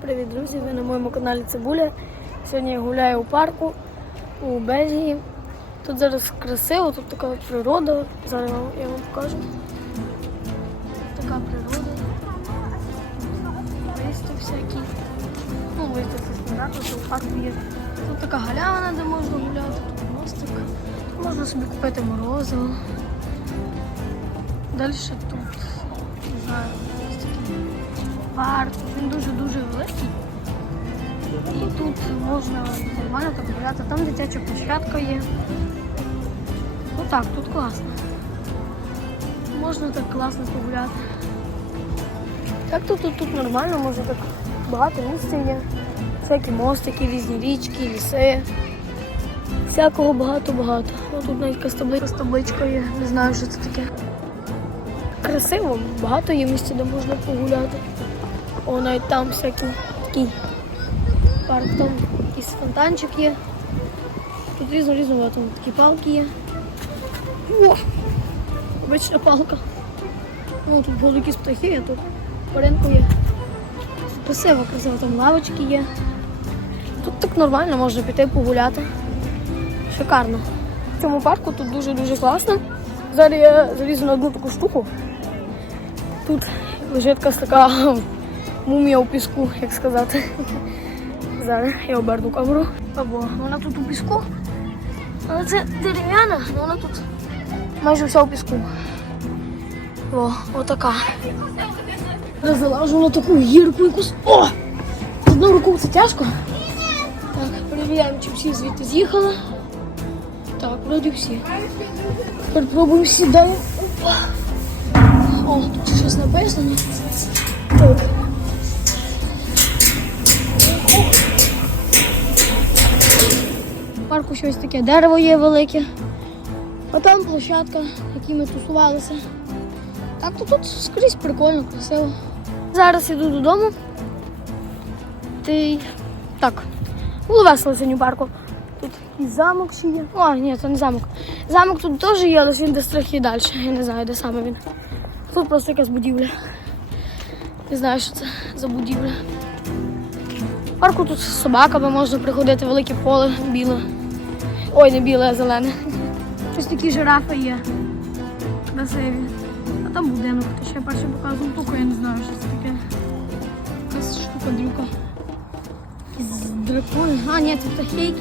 Привіт, друзі! Ви на моєму каналі Цибуля. Сьогодні я гуляю у парку у Бельгії. Тут зараз красиво, тут така природа. Зараз я вам- покажу. Така природа. Листи всякі. Ну, листи це що у парку є. Тут така галяна, де можна гуляти, тут мостик. Можна собі купити морозиво. Далі тут, не знаю, ось такий парк. Він дуже-дуже великий. І тут можна нормально так гуляти. Там дитяча площадка є. Ну так, тут класно. Можна так класно погуляти. Так тут, тут, тут нормально, можна так багато місця є. Всякі мостики, різні річки, ліси. Всякого багато-багато. О, тут навіть якась табличка є. Не знаю, що це таке. Красиво, багато є місця, де можна погуляти. О, навіть там всякий такий парк, там якийсь фонтанчик є. Тут різно різно, там такі палки є. О! Обична палка. Ну, тут були якісь птахи, а тут поринку є. Красиво, красиво, там лавочки є. Тут так нормально, можна піти погуляти. Шикарно. В цьому парку тут дуже-дуже класно. Зараз я залізу на одну таку штуку. Тут лежить така мумія у піску, як сказати. Зараз я оберну камеру. Або вона тут у піску. Але це дерев'яна, але вона тут майже вся у піску. О, отака. Я залажу на таку гірку якусь. О! З одну руку це тяжко. Так, перевіряємо, чи всі звідти з'їхали. Так, вроді всі. Тепер пробуємо сідати. Опа. О, тут щось написано. Так. Парку щось таке дерево є велике. А там площадка, на якій ми тусувалися. Так, то тут скрізь прикольно, красиво. Зараз іду додому. Ти так. Було весело сьогодні в парку. Тут і замок ще є. О, ні, це не замок. Замок тут теж є, але він десь трохи далі. Я не знаю, де саме він. Тут просто якась будівля. Не знаю, що це за будівля. В парку тут з собаками можна приходити, велике поле біле. Ой, не біле, а зелене. Щось такі жирафи є. Красиві. А там будинок, то ще перше показував тільки я не знаю, що це таке. Якась штука дрюка. З дракони. А, ні, це птахи.